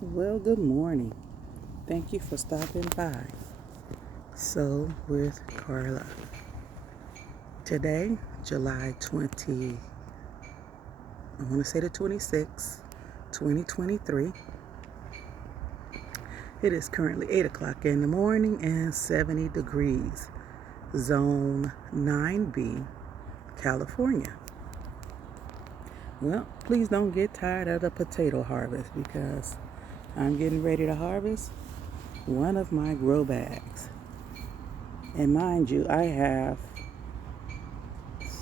Well, good morning. Thank you for stopping by. So, with Carla. Today, July 20, I want to say the 26th, 2023. It is currently 8 o'clock in the morning and 70 degrees. Zone 9B, California. Well, please don't get tired of the potato harvest because I'm getting ready to harvest one of my grow bags. And mind you, I have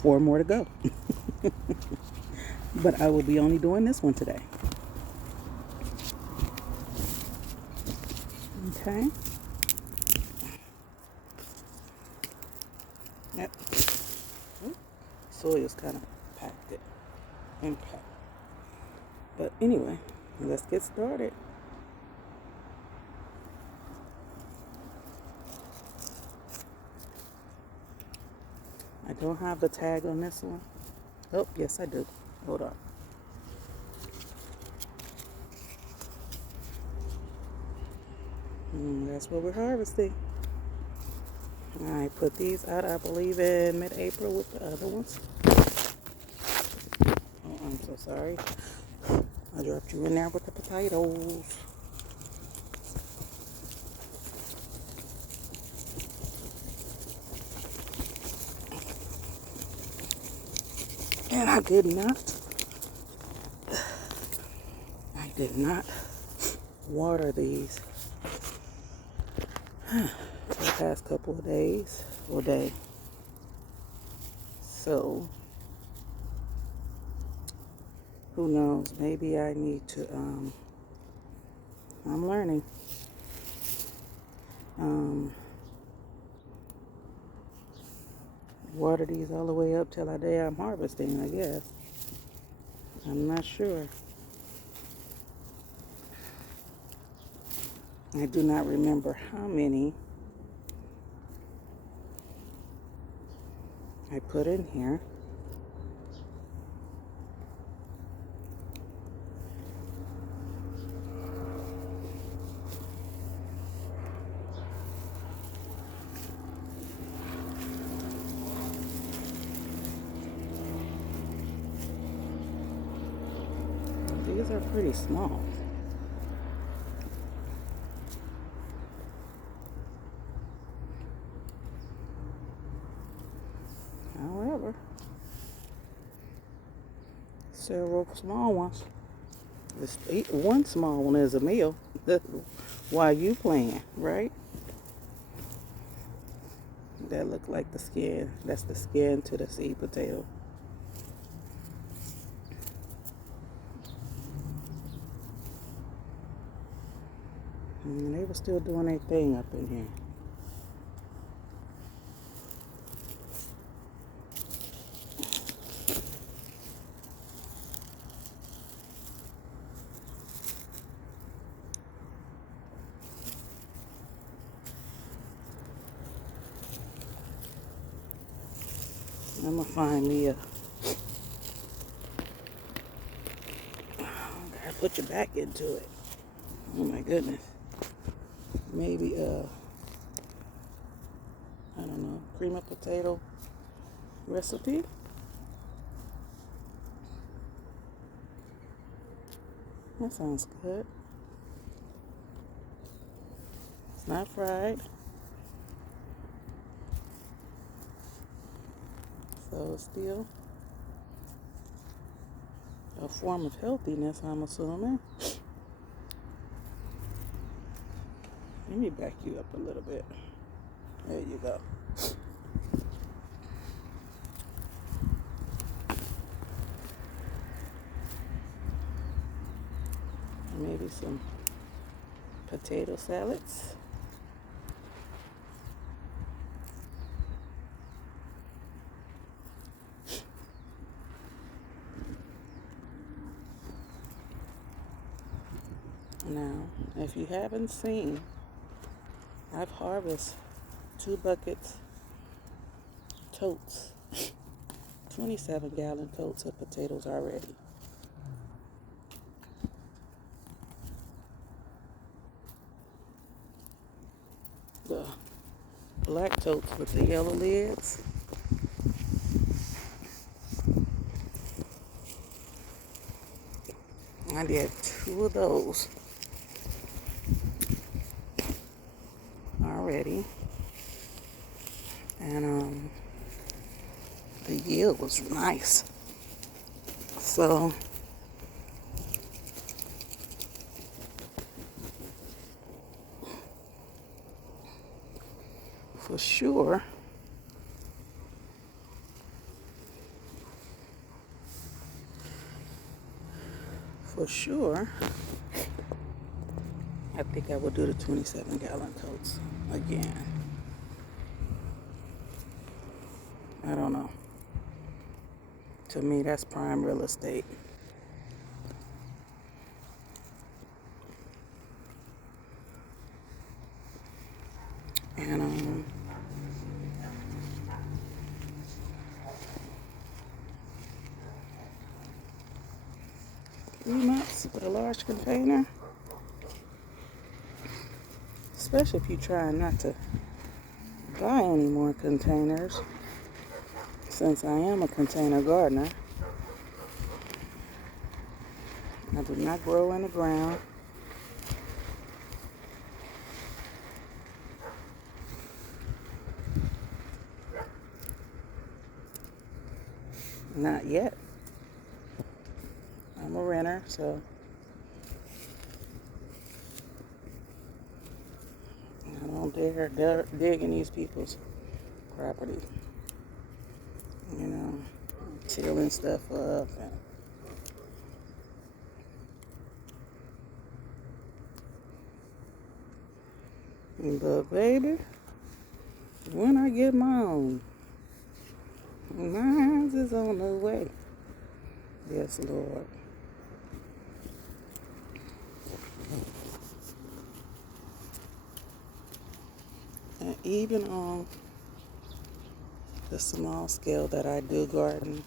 4 more to go. But I will be only doing this one today. Okay. Yep. Soil's kind of packed it. Okay. But anyway, let's get started. I don't have the tag on this one. Oh, yes, I do. Hold on. That's what we're harvesting. I put these out, I believe, in mid-April with the other ones. Oh, I'm so sorry. I dropped you in there with the potatoes. And I did not water these for the past couple of days or day. So, who knows? Maybe I need to, I'm learning. Water these all the way up till the day I'm harvesting, I guess. I'm not sure. I do not remember how many I put in here. These are pretty small. However, several small ones. One small one is a meal. While you playing, right? That look like the skin. That's the skin to the seed potato. And they were still doing their thing up in here. I'm gonna find me a. Gotta put your back into it. Oh my goodness. Maybe I don't know, cream of potato recipe. That sounds good. It's not fried. So it's still a form of healthiness, I'm assuming. Let me back you up a little bit. There you go. Maybe some potato salads. Now, if you haven't seen, I've harvested 2 buckets, totes, 27-gallon totes of potatoes already. the black totes with the yellow lids. I did 2 of those already. And the yield was nice. So for sure, I think I will do the 27-gallon totes again. I don't know. To me, that's prime real estate. And 3 months with a large container. Especially if you're trying not to buy any more containers. Since I am a container gardener, I do not grow in the ground. Not yet. I'm a renter, so I don't dare dig in these people's property. You know, tilling stuff up. But baby, when I get my own, mine is on the way. Yes, Lord. And even on the small scale that I do garden,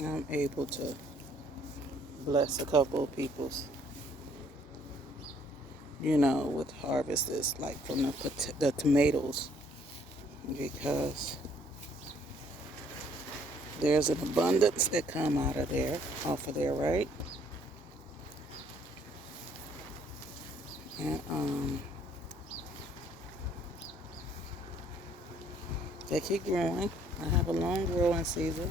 I'm able to bless a couple of people's, with harvests like from the tomatoes, because there's an abundance that come out of there, off of there, right? And they keep growing. I have a long growing season.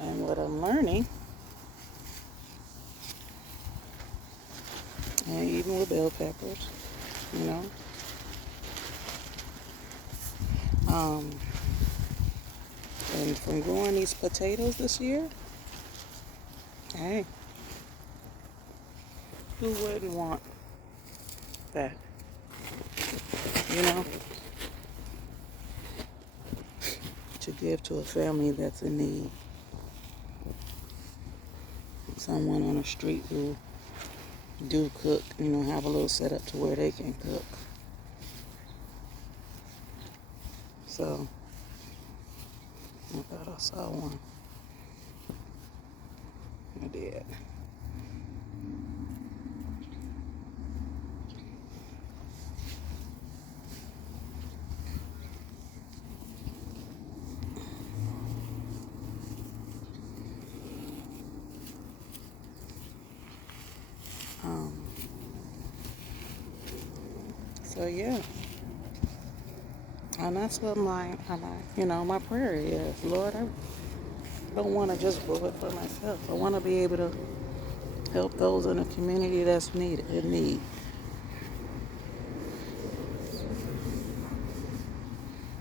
And what I'm learning, and even with bell peppers, and from growing these potatoes this year, hey, who wouldn't want that? To give to a family that's in need. Someone on the street who do cook, have a little setup to where they can cook. So, I thought I saw one. I did. So yeah, and that's what my prayer is. Lord, I don't want to just grow it for myself. I want to be able to help those in the community that's in need.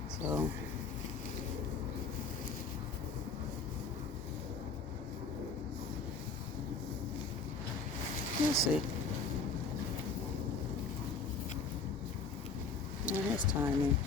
So we'll see. And it's timing.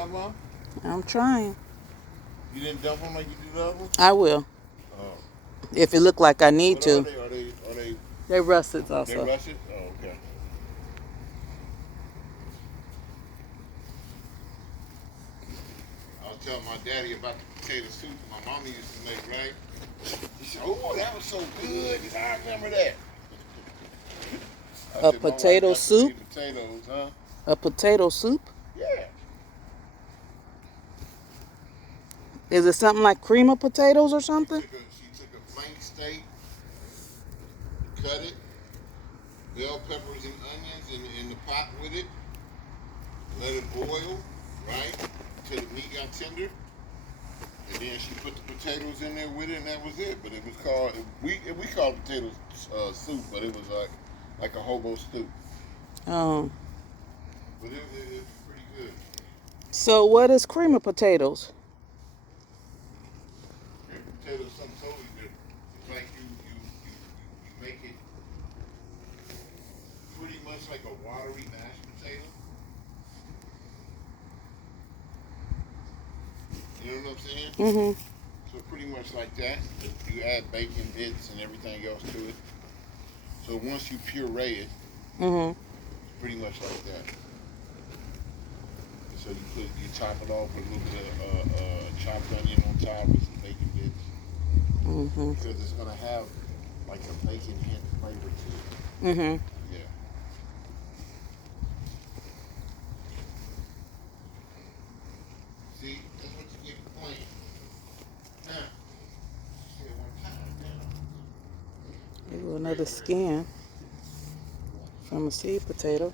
try, Mom? I'm trying. You didn't dump them like you do the other ones? I will. Oh. If it look like I need What to. are they? Are they? They're russets They also. russet? Oh, okay. I was telling my daddy about the potato soup my mama used to make, right? He said, "Oh, that was so good. I remember that." I A said, potato "My wife got some soup? potatoes, huh?" A potato soup? Yeah. Is it something like cream of potatoes or something? She took a flank steak, cut it, bell peppers and onions in the pot with it, let it boil, right, till the meat got tender, and then she put the potatoes in there with it, and that was it. But it was called we called it potato soup, but it was like a hobo stew. Oh. But it was pretty good. So what is cream of potatoes? Cream potato is something totally different. It's like you make it pretty much like a watery mashed potato. You know what I'm saying? Mm-hmm. So pretty much like that. You add bacon bits and everything else to it. So once you puree it, Mm-hmm. it's pretty much like that. So you chop it off with a little bit of chopped onion on top with some bacon bits. Mm-hmm. Because it's gonna have like a bacon hint flavor to it. Mm-hmm. Yeah. See, that's what you get for playing. Now, say one time now. Here go another skin from a seed potato.